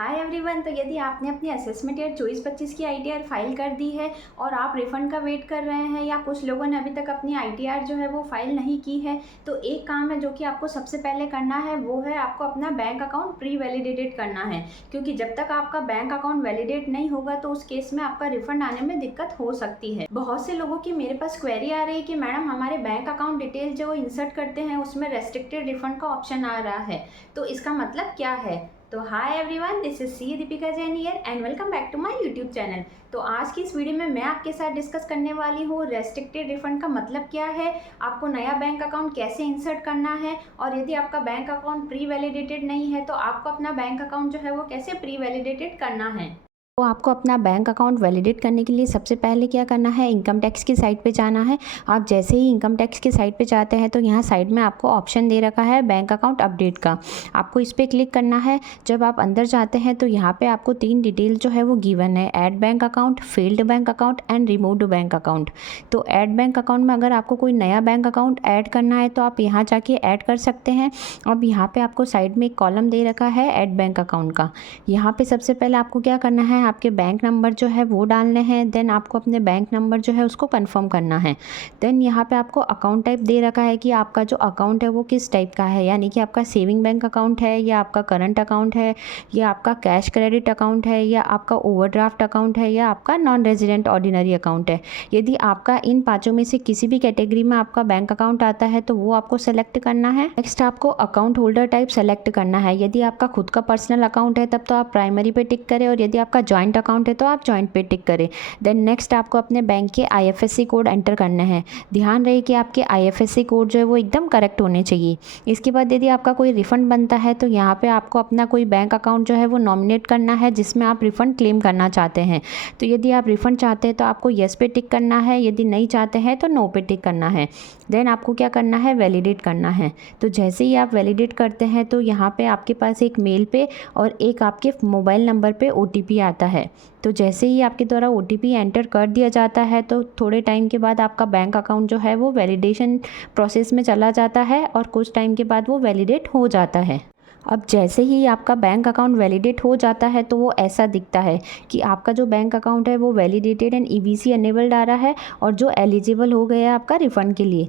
Hi everyone. तो यदि आपने अपनी असेसमेंट ईयर 24-25 की आईटीआर फाइल कर दी है और आप रिफ़ंड का वेट कर रहे हैं, या कुछ लोगों ने अभी तक अपनी आईटीआर जो है वो फाइल नहीं की है, तो एक काम है जो कि आपको सबसे पहले करना है, वो है आपको अपना बैंक अकाउंट प्री वैलिडेटेड करना है। क्योंकि जब तक आपका बैंक अकाउंट वैलिडेट नहीं होगा तो उस केस में आपका रिफ़ंड आने में दिक्कत हो सकती है। बहुत से लोगों की मेरे पास क्वेरी आ रही है कि मैडम हमारे बैंक अकाउंट डिटेल जो इंसर्ट करते हैं उसमें रेस्ट्रिक्टेड रिफ़ंड का ऑप्शन आ रहा है, तो इसका मतलब क्या है। तो hi everyone, this is C Deepika Jain here and welcome back to my YouTube channel. तो आज की इस वीडियो में मैं आपके साथ डिस्कस करने वाली हूँ रेस्ट्रिक्टेड रिफंड का मतलब क्या है, आपको नया बैंक अकाउंट कैसे इंसर्ट करना है, और यदि आपका बैंक अकाउंट प्री वैलिडेटेड नहीं है तो आपको अपना बैंक अकाउंट जो है वो कैसे प्री वैलिडेटेड करना है। तो आपको अपना बैंक अकाउंट वैलिडेट करने के लिए सबसे पहले क्या करना है, इनकम टैक्स की साइट पे जाना है। आप जैसे ही इनकम टैक्स की साइट पे जाते हैं तो यहाँ साइड में आपको ऑप्शन दे रखा है बैंक अकाउंट अपडेट का, आपको इस पर क्लिक करना है। जब आप अंदर जाते हैं तो यहाँ पे आपको 3 डिटेल जो है वो गिवन है, add bank account, failed bank account and removed bank account. तो ऐड बैंक अकाउंट में अगर आपको कोई नया बैंक अकाउंट ऐड करना है तो आप यहाँ जाके ऐड कर सकते हैं। अब यहाँ पर आपको साइड में एक कॉलम दे रखा है ऐड बैंक अकाउंट का। यहाँ पर सबसे पहले आपको क्या करना है, आपके बैंक नंबर जो है वो डालने हैं। देन आपको अपने बैंक नंबर जो है उसको कंफर्म करना है। देन यहाँ पे आपको अकाउंट टाइप दे रखा है कि आपका जो अकाउंट है वो किस टाइप का है, यानी कि आपका सेविंग बैंक अकाउंट है, या आपका करंट अकाउंट है, या आपका कैश क्रेडिट अकाउंट है, या आपका ओवरड्राफ्ट अकाउंट है, या आपका नॉन रेजिडेंट ऑर्डिनरी अकाउंट है। यदि आपका इन पाँचों में से किसी भी कैटेगरी में आपका बैंक अकाउंट आता है तो वो आपको सेलेक्ट करना है। नेक्स्ट आपको अकाउंट होल्डर टाइप सेलेक्ट करना है। यदि आपका खुद का पर्सनल अकाउंट है तब तो आप प्राइमरी पे टिक करें, और यदि आपका जॉइंट अकाउंट है तो आप जॉइंट पे टिक करें। देन नेक्स्ट आपको अपने बैंक के आईएफएससी कोड एंटर करने हैं। ध्यान रहे कि आपके आईएफएससी कोड जो है वो एकदम करेक्ट होने चाहिए। इसके बाद यदि आपका कोई रिफंड बनता है तो यहाँ पे आपको अपना कोई बैंक अकाउंट जो है वो नॉमिनेट करना है जिसमें आप रिफंड क्लेम करना चाहते हैं। तो यदि आप रिफंड चाहते हैं तो आपको येस पे टिक करना है, यदि नहीं चाहते हैं तो नो पे टिक करना है। देन आपको क्या करना है, वैलिडेट करना है। तो जैसे ही आप वैलिडेट करते हैं तो यहाँ पे आपके पास एक मेल पे और एक आपके मोबाइल नंबर पे ओटीपी आता है। तो जैसे ही आपके द्वारा ओटीपी एंटर कर दिया जाता है तो थोड़े टाइम के बाद आपका बैंक अकाउंट जो है वो वैलिडेशन प्रोसेस में चला जाता है, और कुछ टाइम के बाद वो वैलिडेट हो जाता है। अब जैसे ही आपका बैंक अकाउंट वैलिडेट हो जाता है तो वो ऐसा दिखता है कि आपका जो बैंक अकाउंट है वो वैलिडेटेड एंड ईबीसी अनेबल्ड आ रहा है, और जो एलिजिबल हो गया आपका रिफ़ंड के लिए।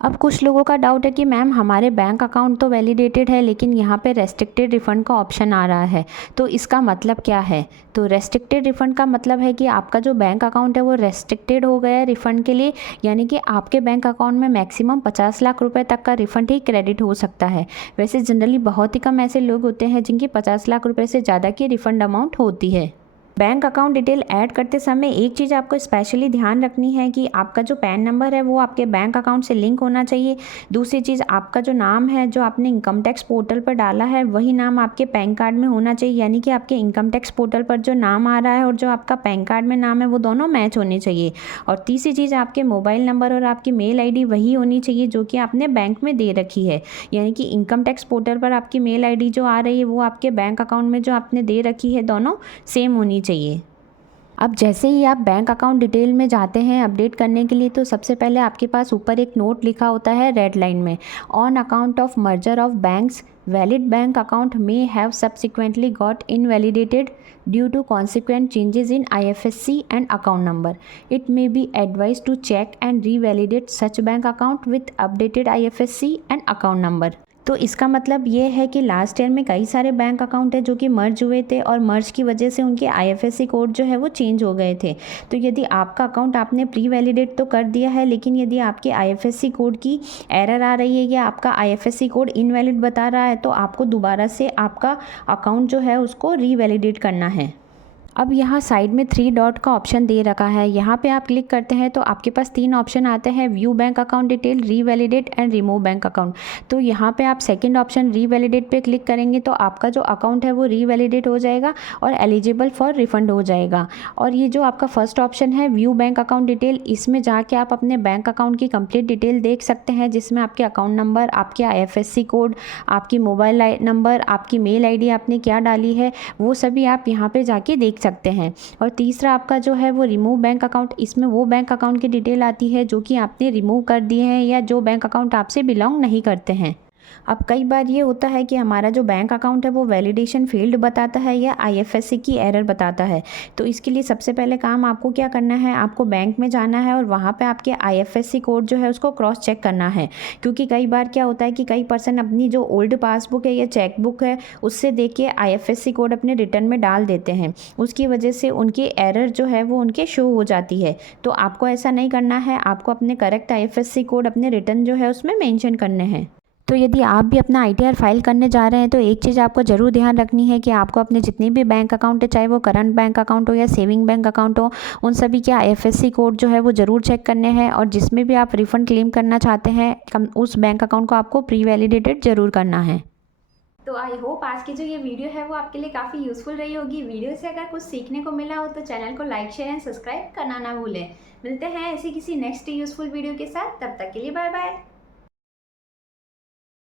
अब कुछ लोगों का डाउट है कि मैम हमारे बैंक अकाउंट तो वैलिडेटेड है लेकिन यहाँ पे रेस्ट्रिक्टेड रिफ़ंड का ऑप्शन आ रहा है, तो इसका मतलब क्या है। तो रेस्ट्रिक्टेड रिफ़ंड का मतलब है कि आपका जो बैंक अकाउंट है वो रेस्ट्रिक्टेड हो गया है रिफ़ंड के लिए, यानी कि आपके बैंक अकाउंट में मैक्सिमम 50 लाख रुपए तक का रिफ़ंड ही क्रेडिट हो सकता है। वैसे जनरली बहुत ही कम ऐसे लोग होते हैं जिनकी 50 लाख रुपये से ज़्यादा की रिफ़ंड अमाउंट होती है। बैंक अकाउंट डिटेल ऐड करते समय एक चीज़ आपको स्पेशली ध्यान रखनी है कि आपका जो पैन नंबर है वो आपके बैंक अकाउंट से लिंक होना चाहिए। दूसरी चीज़, आपका जो नाम है जो आपने इनकम टैक्स पोर्टल पर डाला है वही नाम आपके पैन कार्ड में होना चाहिए, यानी कि आपके इनकम टैक्स पोर्टल पर जो नाम आ रहा है और जो आपका पैन कार्ड में नाम है वो दोनों मैच होने चाहिए। और तीसरी चीज़, आपके मोबाइल नंबर और आपकी मेल आई वही होनी चाहिए जो कि आपने बैंक में दे रखी है, यानी कि इनकम टैक्स पोर्टल पर आपकी मेल आई जो आ रही है वो आपके बैंक अकाउंट में जो आपने दे रखी है दोनों सेम होनी चाहिए। अब जैसे ही आप बैंक अकाउंट डिटेल में जाते हैं अपडेट करने के लिए तो सबसे पहले आपके पास ऊपर एक नोट लिखा होता है रेड लाइन में, on account of merger of banks valid bank account may have subsequently got invalidated due to consequent changes in IFSC and account number. It may be advise to check and revalidate such bank account with updated IFSC and account number. तो इसका मतलब ये है कि last year में कई सारे bank account है जो कि मर्ज हुए थे, और मर्ज की वजह से उनके आईएफएससी कोड जो है वो चेंज हो गए थे। तो यदि आपका अकाउंट आपने प्री वैलिडेट तो कर दिया है, लेकिन यदि आपके आईएफएससी कोड की एरर आ रही है या आपका आईएफएससी कोड इनवैलिड बता रहा है तो आपको दोबारा से आपका अकाउंट जो है उसको रीवैलिडेट करना है। अब यहाँ साइड में 3 डॉट का ऑप्शन दे रखा है, यहाँ पे आप क्लिक करते हैं तो आपके पास 3 ऑप्शन आते हैं, view bank account detail, revalidate and remove bank account. तो यहाँ पे आप सेकंड ऑप्शन रीवैलिडेट पे क्लिक करेंगे तो आपका जो अकाउंट है वो रीवैलिडेट हो जाएगा और एलिजिबल फॉर रिफंड हो जाएगा। और ये जो आपका फर्स्ट ऑप्शन है व्यू बैंक अकाउंट डिटेल, इसमें जाके आप अपने बैंक अकाउंट की कंप्लीट डिटेल देख सकते हैं, जिसमें आपके अकाउंट नंबर, आपके आईएफएससी कोड, आपकी मोबाइल नंबर, आपकी मेल आई आपने क्या डाली है वो सभी आप यहाँ पर जाके देख सकते हैं। और तीसरा आपका जो है वो रिमूव बैंक अकाउंट, इसमें वो बैंक अकाउंट की डिटेल आती है जो कि आपने रिमूव कर दिए हैं या जो बैंक अकाउंट आपसे बिलोंग नहीं करते हैं। अब कई बार ये होता है कि हमारा जो बैंक अकाउंट है वो वैलिडेशन फेल्ड बताता है या आईएफएससी की एरर बताता है। तो इसके लिए सबसे पहले काम आपको क्या करना है, आपको बैंक में जाना है और वहाँ पे आपके आईएफएससी कोड जो है उसको क्रॉस चेक करना है। क्योंकि कई बार क्या होता है कि कई पर्सन अपनी जो ओल्ड पासबुक है या चेकबुक है उससे देख के आईएफएससी कोड अपने रिटर्न में डाल देते हैं, उसकी वजह से उनकी एरर जो है वो उनके शो हो जाती है। तो आपको ऐसा नहीं करना है, आपको अपने करेक्ट आईएफएससी कोड अपने रिटर्न जो है उसमें मेंशन करने हैं। तो यदि आप भी अपना आईटीआर फाइल करने जा रहे हैं तो एक चीज़ आपको ज़रूर ध्यान रखनी है कि आपको अपने जितने भी बैंक अकाउंट है, चाहे वो करंट बैंक अकाउंट हो या सेविंग बैंक अकाउंट हो, उन सभी के आईएफएससी कोड जो है वो ज़रूर चेक करने हैं। और जिसमें भी आप रिफ़ंड क्लेम करना चाहते हैं उस बैंक अकाउंट को आपको प्री वैलिडेटेड ज़रूर करना है। तो आई होप आज की जो ये वीडियो है वो आपके लिए काफ़ी यूज़फुल रही होगी। वीडियो से अगर कुछ सीखने को मिला हो तो चैनल को लाइक शेयर एंड सब्सक्राइब करना ना भूलें। मिलते हैं ऐसी किसी नेक्स्ट यूज़फुल वीडियो के साथ, तब तक के लिए बाय बाय।